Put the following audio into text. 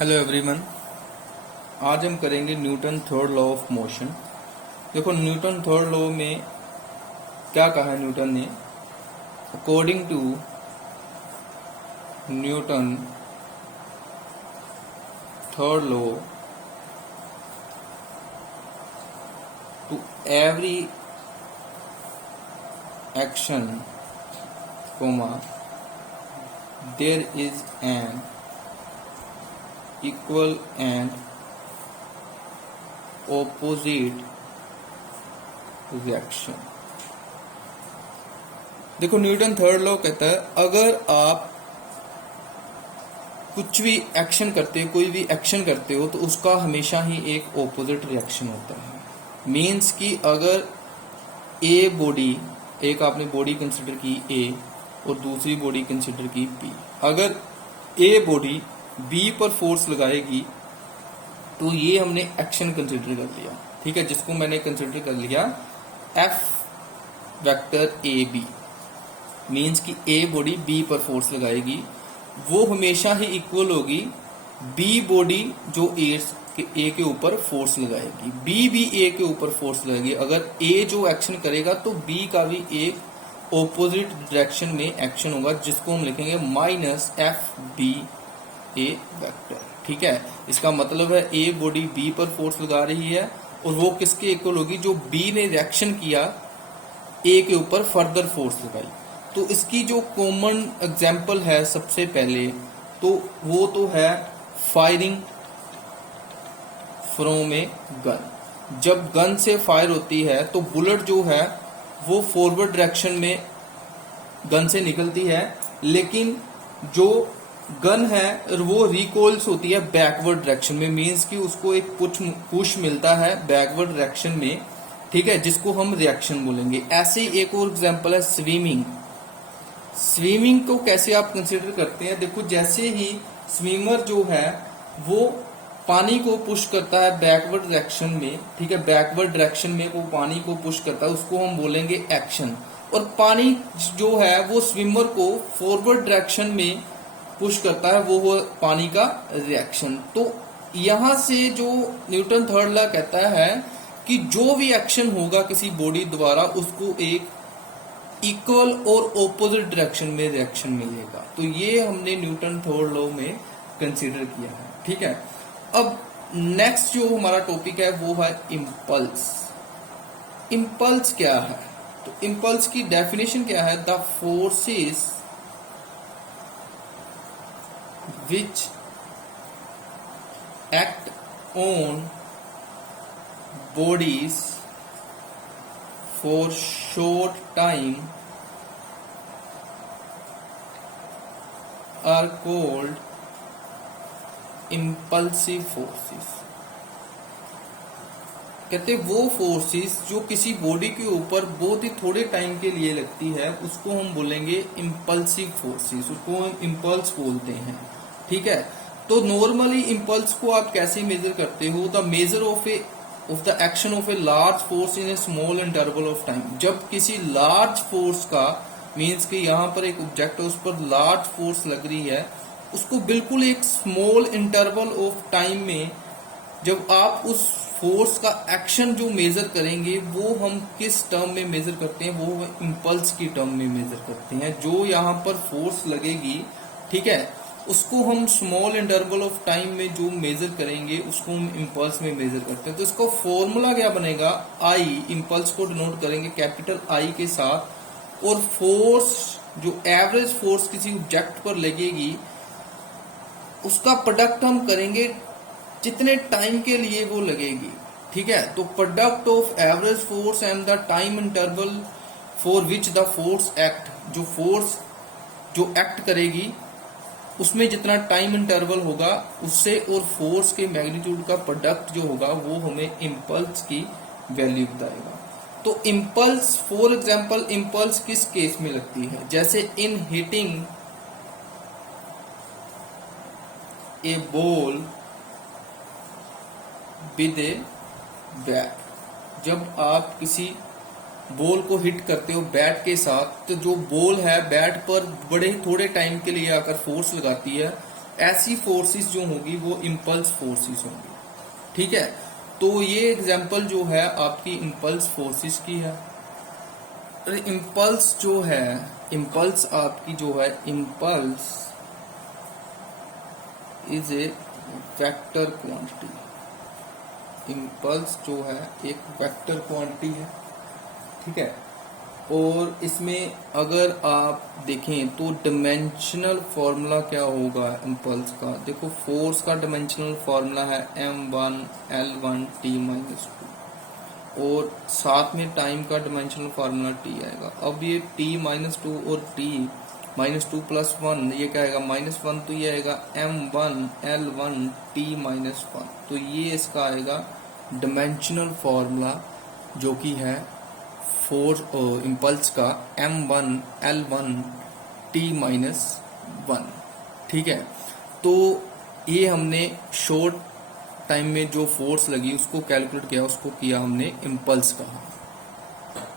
Hello everyone. आज हम करेंगे Newton third law of motion. देखो न्यूटन थर्ड लॉ में क्या कहा है न्यूटन ने। According to Newton third law, to every action comma there is an equal and opposite reaction। देखो न्यूटन थर्ड लॉ कहता है अगर आप कुछ भी एक्शन करते हो, कोई भी एक्शन करते हो, तो उसका हमेशा ही एक ऑपोजिट रिएक्शन होता है। मीन्स कि अगर ए बॉडी, एक आपने बॉडी कंसिडर की ए और दूसरी बॉडी कंसिडर की बी, अगर ए बॉडी बी पर फोर्स लगाएगी तो ये हमने एक्शन कंसिडर कर लिया, ठीक है, जिसको मैंने कंसिडर कर लिया F vector A B. Means कि ए बॉडी बी पर फोर्स लगाएगी, वो हमेशा ही इक्वल होगी बी बॉडी जो ए के ऊपर फोर्स लगाएगी। बी भी ए के ऊपर फोर्स लगाएगी। अगर ए जो एक्शन करेगा तो बी का भी एक ऑपोजिट डायरेक्शन में एक्शन होगा, जिसको हम लिखेंगे माइनस एफ बी ए वेक्टर, ठीक है। इसका मतलब है ए बॉडी बी पर फोर्स लगा रही है और वो किसके इक्वल होगी, जो बी ने रिएक्शन किया ए के ऊपर फर्दर फोर्स लगाई। तो इसकी जो कॉमन एग्जांपल है सबसे पहले तो वो तो है फायरिंग फ्रॉम ए गन। जब गन से फायर होती है तो बुलेट जो है वो फॉरवर्ड डायरेक्शन में गन से निकलती है, लेकिन जो गन है वो रिकॉइल्स होती है बैकवर्ड डायरेक्शन में। मींस कि उसको एक पुश मिलता है बैकवर्ड डायरेक्शन में, ठीक है, जिसको हम रिएक्शन बोलेंगे। ऐसे एक और एग्जांपल है स्विमिंग। स्विमिंग को कैसे आप कंसीडर करते हैं, देखो जैसे ही स्विमर जो है वो पानी को पुश करता है बैकवर्ड डायरेक्शन में, ठीक है, बैकवर्ड डायरेक्शन में वो पानी को पुश करता है, उसको हम बोलेंगे एक्शन। और पानी जो है वो स्विमर को फॉरवर्ड डायरेक्शन में पुश करता है, वो पानी का रिएक्शन। तो यहां से जो न्यूटन थर्ड लॉ कहता है कि जो भी एक्शन होगा किसी बॉडी द्वारा उसको एक इक्वल और ऑपोजिट डायरेक्शन में रिएक्शन मिलेगा। तो ये हमने न्यूटन थर्ड लॉ में कंसीडर किया है, ठीक है। अब नेक्स्ट जो हमारा टॉपिक है वो है इम्पल्स। इम्पल्स क्या है, तो इम्पल्स की डेफिनेशन क्या है, the forces which act on bodies for short time are called impulsive forces. कहते वो फोर्सेस जो किसी बॉडी के ऊपर बहुत ही थोड़े टाइम के लिए लगती है उसको हम बोलेंगे इम्पल्सिव फोर्सेस, उसको हम इम्पल्स बोलते हैं, ठीक है। तो नॉर्मली इम्पल्स को आप कैसे मेजर करते हो, the measure of the action of a large force in A small interval of time. जब किसी लार्ज फोर्स का, मीन्स कि यहाँ पर एक ऑब्जेक्ट है उस पर लार्ज फोर्स लग रही है, उसको बिल्कुल एक स्मॉल इंटरवल ऑफ टाइम में जब आप उस फोर्स का एक्शन जो मेजर करेंगे वो हम किस टर्म में मेजर करते हैं, वो इम्पल्स की टर्म में मेजर करते हैं। जो यहाँ पर फोर्स लगेगी, ठीक है, उसको हम स्मॉल इंटरवल ऑफ टाइम में जो मेजर करेंगे उसको हम इम्पल्स में मेजर करते हैं। तो इसका फॉर्मूला क्या बनेगा, आई, इम्पल्स को डिनोट करेंगे कैपिटल आई के साथ, और फोर्स जो एवरेज फोर्स किसी ऑब्जेक्ट पर लगेगी उसका प्रोडक्ट हम करेंगे जितने टाइम के लिए वो लगेगी, ठीक है। तो product of average force and the time interval for which the force act, जो फोर्स जो एक्ट करेगी उसमें जितना टाइम इंटरवल होगा उससे और फोर्स के मैग्नीट्यूड का प्रोडक्ट जो होगा वो हमें इम्पल्स की वैल्यू बताएगा। तो इम्पल्स, फॉर एग्जांपल इम्पल्स किस केस में लगती है, जैसे in hitting a ball with a bat. जब आप किसी बॉल को हिट करते हो बैट के साथ, तो जो बॉल है बैट पर बड़े थोड़े टाइम के लिए आकर फोर्स लगाती है, ऐसी फोर्सेस जो होगी वो इम्पल्स फोर्सेस होंगी। ठीक है, तो ये एग्जांपल जो है आपकी इम्पल्स फोर्सेस की है। इम्पल्स जो है, इम्पल्स आपकी जो है, impulse is a vector quantity. Impulse जो है एक वेक्टर क्वांटिटी है। ठीक है, और इसमें अगर आप देखें तो डिमेंशनल फॉर्मूला क्या होगा इम्पल्स का? देखो, फोर्स का डिमेंशनल फॉर्मूला है m1 l1 t-2, और साथ में टाइम का डिमेंशनल फार्मूला t आएगा। अब ये t-2 और t-2 + 1 ये क्या आएगा? -1, तो ये आएगा m1 l1 t-1, तो ये इसका आएगा डिमेंशनल फार्मूला जो कि है फोर्स इम्पल्स का m1 l1 t-1। ठीक है, तो ये हमने शॉर्ट टाइम में जो फोर्स लगी उसको कैलकुलेट किया, उसको किया हमने इम्पल्स कहा।